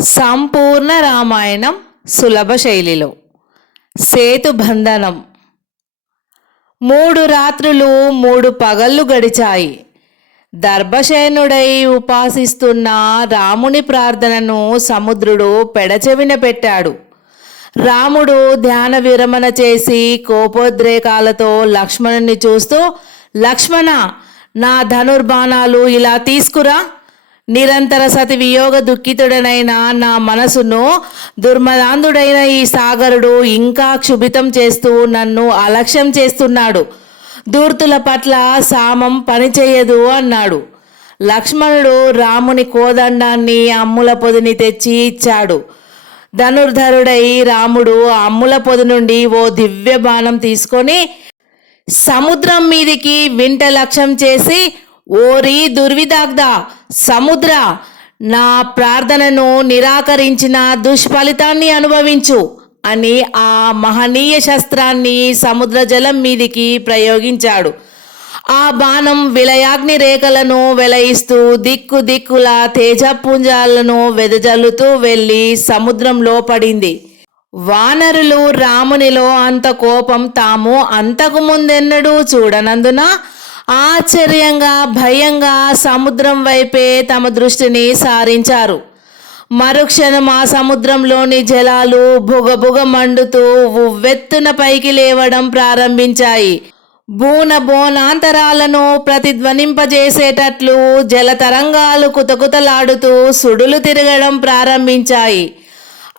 సంపూర్ణ రామాయణం సులభ శైలిలో. సేతుబంధనం మూడు రాత్రులు మూడు పగళ్ళు గడిచాయి. దర్భశయనుడై ఉపాసిస్తున్న రాముని ప్రార్థనను సముద్రుడు పెడచెవిన పెట్టాడు. రాముడు ధ్యాన విరమణ చేసి కోపోద్రేకాలతో లక్ష్మణుని చూస్తూ లక్ష్మణ నా ధనుర్బాణాలు ఇలా తీసుకురా. నిరంతర సతి వియోగ దుఃఖితుడనైన నా మనసును దుర్మదాంధుడైన ఈ సాగరుడు ఇంకా క్షుభితం చేస్తూ నన్ను అలక్ష్యం చేస్తున్నాడు. దూర్తుల పట్ల సామం పనిచేయదు అన్నాడు. లక్ష్మణుడు రాముని కోదండాన్ని అమ్ముల పొదిని తెచ్చి ఇచ్చాడు. ధనుర్ధరుడై రాముడు అమ్ముల పొది నుండి ఓ దివ్య బాణం తీసుకొని సముద్రం మీదికి వింట లక్ష్యం చేసి ఓరి దుర్విదగ్ధ సముద్ర నా ప్రార్థనను నిరాకరించిన దుష్ఫలితాన్ని అనుభవించు అని ఆ మహనీయ శస్త్రాన్ని సముద్ర జలం మీదికి ప్రయోగించాడు. ఆ బాణం విలయాగ్ని రేఖలను వెలయిస్తూ దిక్కు దిక్కుల తేజపుంజాలను వెదజల్లుతూ వెళ్ళి సముద్రంలో పడింది. వానరులు రామునిలో అంత కోపం తాము అంతకు ముందెన్నడూ చూడనందున? ఆశ్చర్యంగా భయంగా సముద్రం వైపే తమ దృష్టిని సారించారు. మరుక్షణం ఆ సముద్రంలోని జలాలు బుగబుగ మండుతూ ఉవ్వెత్తున పైకి లేవడం ప్రారంభించాయి. బూన బోనాంతరాలను ప్రతిధ్వనింపజేసేటట్లు జలతరంగాలు కుతకుతలాడుతూ సుడులు తిరగడం ప్రారంభించాయి.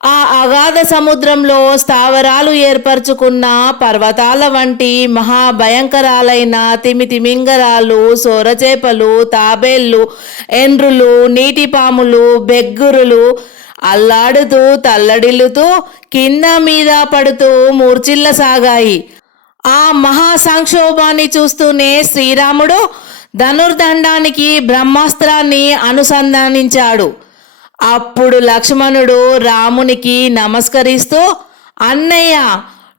ఆ అగాధ సముద్రంలో స్థావరాలు ఏర్పరచుకున్న పర్వతాల వంటి మహాభయంకరాలైన తిమితిమింగరాలు సోరచేపలు తాబేళ్ళు ఎండ్రులు నీటిపాములు బెగ్గురులు అల్లాడుతూ తల్లడిల్లుతూ కింద మీద పడుతూ మూర్చిల్లసాగాయి ఆ మహా సంక్షోభాన్ని చూస్తూనే శ్రీరాముడు ధనుర్దండానికి బ్రహ్మాస్త్రాన్ని అనుసంధానించాడు. అప్పుడు లక్ష్మణుడు రామునికి నమస్కరిస్తూ అన్నయ్య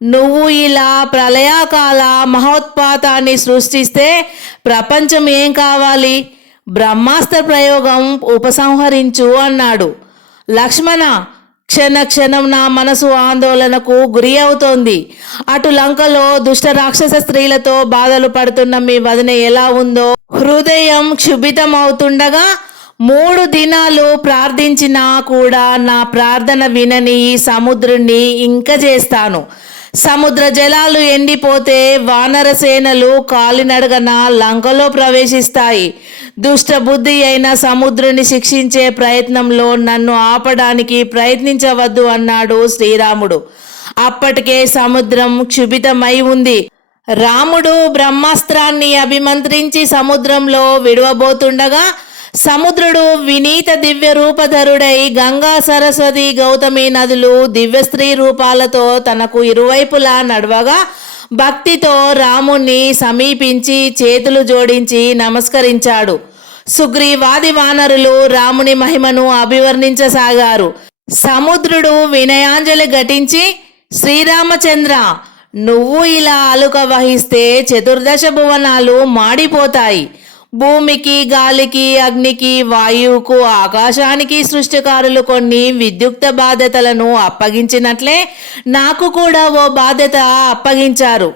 నువ్వు ఇలా ప్రళయాకాల మహోత్పాతాన్ని సృష్టిస్తే ప్రపంచం ఏం కావాలి? బ్రహ్మాస్త్ర ప్రయోగం ఉపసంహరించు అన్నాడు. లక్ష్మణ క్షణ క్షణం నా మనసు ఆందోళనకు గురి అవుతోంది. అటు లంకలో దుష్ట రాక్షస స్త్రీలతో బాధలు పడుతున్న మీ వదిన ఎలా ఉందో హృదయం క్షుభితం అవుతుండగా మూడు దినాలు ప్రార్థించినా కూడా నా ప్రార్థన వినని ఈ సముద్రుణ్ణి ఇంక చేస్తాను. సముద్ర జలాలు ఎండిపోతే వానర సేనలు కాలినడగన లంకలో ప్రవేశిస్తాయి. దుష్టబుద్ధి అయిన సముద్రుని శిక్షించే ప్రయత్నంలో నన్ను ఆపడానికి ప్రయత్నించవద్దు అన్నాడు శ్రీరాముడు. అప్పటికే సముద్రం క్షుభితమై ఉంది. రాముడు బ్రహ్మాస్త్రాన్ని అభిమంత్రించి సముద్రంలో విడవబోతుండగా సముద్రుడు వినీత దివ్య రూపధరుడై గంగా సరస్వతి గౌతమి నదులు దివ్య స్త్రీ రూపాలతో తనకు ఇరువైపులా నడవగా భక్తితో రాముణ్ణి సమీపించి చేతులు జోడించి నమస్కరించాడు. సుగ్రీవాది వానరులు రాముని మహిమను అభివర్ణించసాగారు. సముద్రుడు వినయాంజలి ఘటించి శ్రీరామచంద్ర నువ్వు ఇలా అలుక వహిస్తే చతుర్దశ భువనాలు మాడిపోతాయి. భూమికి గాలికి అగ్నికి వాయువుకు ఆకాశానికి సృష్టికారులు కొన్ని విద్యుక్త బాధ్యతలను అప్పగించినట్లే నాకు కూడా ఓ బాధ్యత అప్పగించారు.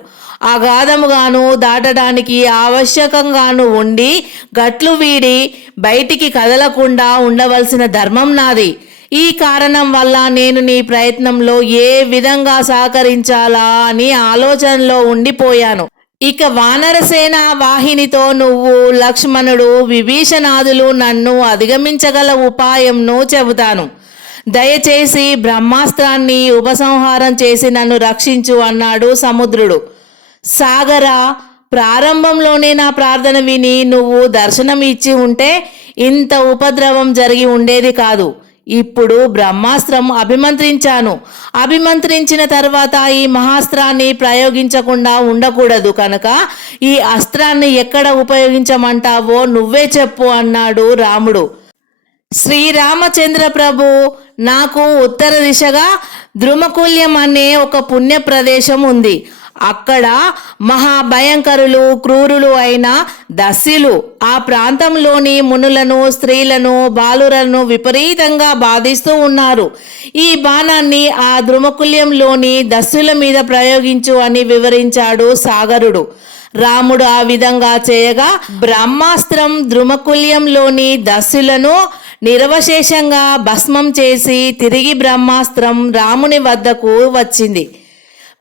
అగాధముగాను దాటడానికి ఆవశ్యకంగాను ఉండి గట్లు వీడి బయటికి కదలకుండా ఉండవలసిన ధర్మం నాది. ఈ కారణం వల్ల నేను నీ ప్రయత్నంలో ఏ విధంగా సహకరించాలా అని ఆలోచనలో ఉండిపోయాను. ఇక వానరసేన వాహినితో నువ్వు లక్ష్మణుడు విభీషణాదులు నన్ను అధిగమించగల ఉపాయంను చెబుతాను. దయచేసి బ్రహ్మాస్త్రాన్ని ఉపసంహారం చేసి నన్ను రక్షించు అన్నాడు సముద్రుడు. సాగర ప్రారంభంలోనే నా ప్రార్థన విని నువ్వు దర్శనం ఇచ్చి ఉంటే ఇంత ఉపద్రవం జరిగి ఉండేది కాదు. ఇప్పుడు బ్రహ్మాస్త్రం అభిమంత్రించాను. అభిమంత్రించిన తర్వాత ఈ మహాస్త్రాన్ని ప్రయోగించకుండా ఉండకూడదు కనుక ఈ అస్త్రాన్ని ఎక్కడ ఉపయోగించమంటావో నువ్వే చెప్పు అన్నాడు రాముడు. శ్రీరామచంద్ర ప్రభు నాకు ఉత్తర దిశగా ద్రుమకుల్యం అనే ఒక పుణ్య ప్రదేశం ఉంది. అక్కడ మహాభయంకరులు క్రూరులు అయిన దశిలు ఆ ప్రాంతంలోని మునులను స్త్రీలను బాలురలను విపరీతంగా బాధిస్తూ ఉన్నారు. ఈ బాణాన్ని ఆ ద్రుమకుల్యంలోని దశుల మీద ప్రయోగించు అని వివరించాడు సాగరుడు. రాముడు ఆ విధంగా చేయగా బ్రహ్మాస్త్రం ద్రుమకుల్యంలోని దశులను నిరవశేషంగా భస్మం చేసి తిరిగి బ్రహ్మాస్త్రం రాముని వద్దకు వచ్చింది.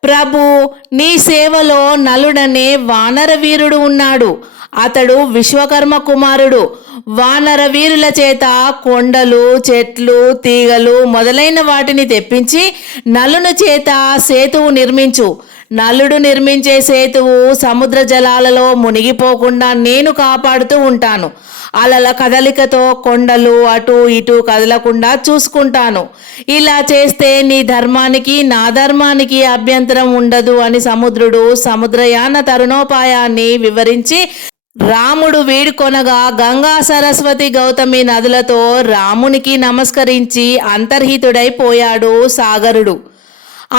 ప్రభు నీ సేవలో నలుడనే వానరవీరుడు ఉన్నాడు. అతడు విశ్వకర్మ కుమారుడు. వానరవీరుల చేత కొండలు చెట్లు తీగలు మొదలైన వాటిని తెప్పించి నలుని చేత సేతువు నిర్మించు. నలుడు నిర్మించే సేతువు సముద్ర జలాలలో మునిగిపోకుండా నేను కాపాడుతూ ఉంటాను. అలల కదలికతో కొండలు అటు ఇటు కదలకుండా చూసుకుంటాను. ఇలా చేస్తే నీ ధర్మానికి నా ధర్మానికి అభ్యంతరం ఉండదు అని సముద్రుడు సముద్రయాన తరుణోపాయాన్ని వివరించి రాముడు వీడుకొనగా గంగా సరస్వతి గౌతమి నదులతో రామునికి నమస్కరించి అంతర్హితుడైపోయాడు సాగరుడు.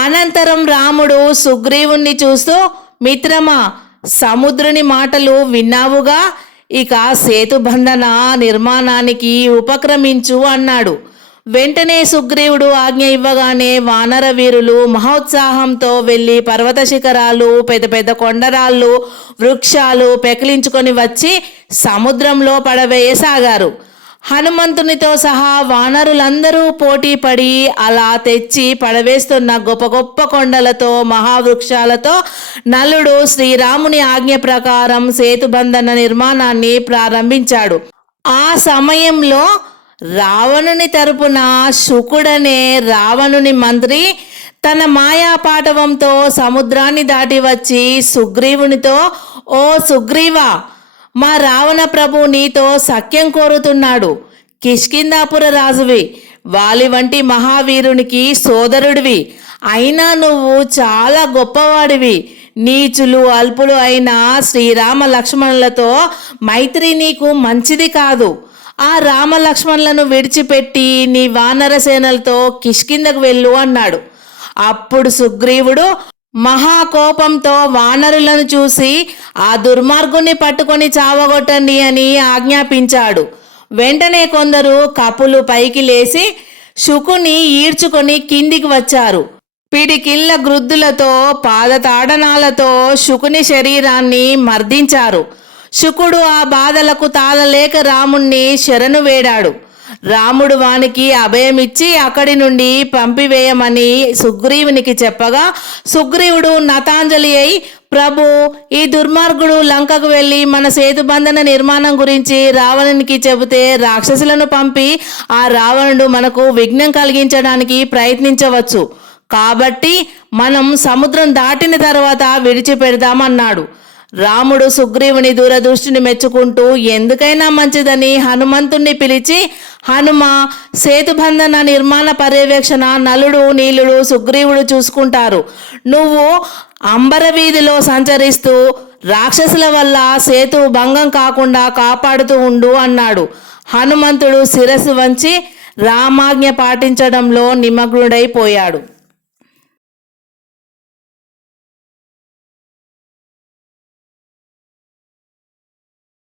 అనంతరం రాముడు సుగ్రీవుణ్ణి చూస్తూ మిత్రమా సముద్రుని మాటలు విన్నావుగా? ఇక సేతుబంధన నిర్మాణానికి ఉపక్రమించు అన్నాడు. వెంటనే సుగ్రీవుడు ఆజ్ఞ ఇవ్వగానే వానర వీరులు మహోత్సాహంతో వెళ్ళి పర్వత శిఖరాలు పెద్ద పెద్ద కొండరాళ్ళు వృక్షాలు పెకిలించుకొని వచ్చి సముద్రంలో పడవేయసాగారు. హనుమంతునితో సహా వానరులందరూ పోటీపడి అలా తెచ్చి పడవేస్తున్న గొప్ప గొప్ప కొండలతో మహావృక్షాలతో నలుడు శ్రీరాముని ఆజ్ఞ ప్రకారం సేతుబంధన నిర్మాణాన్ని ప్రారంభించాడు. ఆ సమయంలో రావణుని తరపున శుకుడనే రావణుని మంత్రి తన మాయాపాటవంతో సముద్రాన్ని దాటి వచ్చి సుగ్రీవునితో ఓ సుగ్రీవా మా రావణ ప్రభు నీతో సఖ్యం కోరుతున్నాడు. కిష్కిందాపుర రాజువి వాలి వంటి మహావీరునికి సోదరుడివి. అయినా నువ్వు చాలా గొప్పవాడివి. నీచులు అల్పులు అయిన శ్రీరామ లక్ష్మణులతో మైత్రి నీకు మంచిది కాదు. ఆ రామ లక్ష్మణులను విడిచిపెట్టి నీ వానర సేనలతో కిష్కిందకు వెళ్ళు అన్నాడు. అప్పుడు సుగ్రీవుడు మహాకోపంతో వానరులను చూసి ఆ దుర్మార్గుని పట్టుకొని చావగొట్టండి అని ఆజ్ఞాపించాడు. వెంటనే కొందరు కపులు పైకి లేచి శుకుని ఈడ్చుకొని కిందికి వచ్చారు. పిడికిళ్ళ గ్రుద్దులతో పాదతాడనాలతో శుకుని శరీరాన్ని మర్దించారు. శుకుడు ఆ బాధలకు తాళలేక రాముణ్ణి శరణు వేడాడు. రాముడు వానికి అభయమిచ్చి అక్కడి నుండి పంపివేయమని సుగ్రీవునికి చెప్పగా సుగ్రీవుడు నతాంజలి అయి ప్రభు ఈ దుర్మార్గుడు లంకకు వెళ్ళి మన సేతుబంధన నిర్మాణం గురించి రావణునికి చెబితే రాక్షసులను పంపి ఆ రావణుడు మనకు విఘ్నం కలిగించడానికి ప్రయత్నించవచ్చు. కాబట్టి మనం సముద్రం దాటిన తర్వాత విడిచిపెడదామన్నాడు. రాముడు సుగ్రీవుని దూరదృష్టిని మెచ్చుకుంటూ ఎందుకైనా మంచిదని హనుమంతుణ్ణి పిలిచి హనుమ సేతుబంధన నిర్మాణ పర్యవేక్షణ నలుడు నీలుడు సుగ్రీవుడు చూసుకుంటారు. నువ్వు అంబర వీధిలో సంచరిస్తూ రాక్షసుల వల్ల సేతు భంగం కాకుండా కాపాడుతూ ఉండు అన్నాడు. హనుమంతుడు శిరస్సు వంచి రామాజ్ఞ పాటించడంలో నిమగ్నుడైపోయాడు.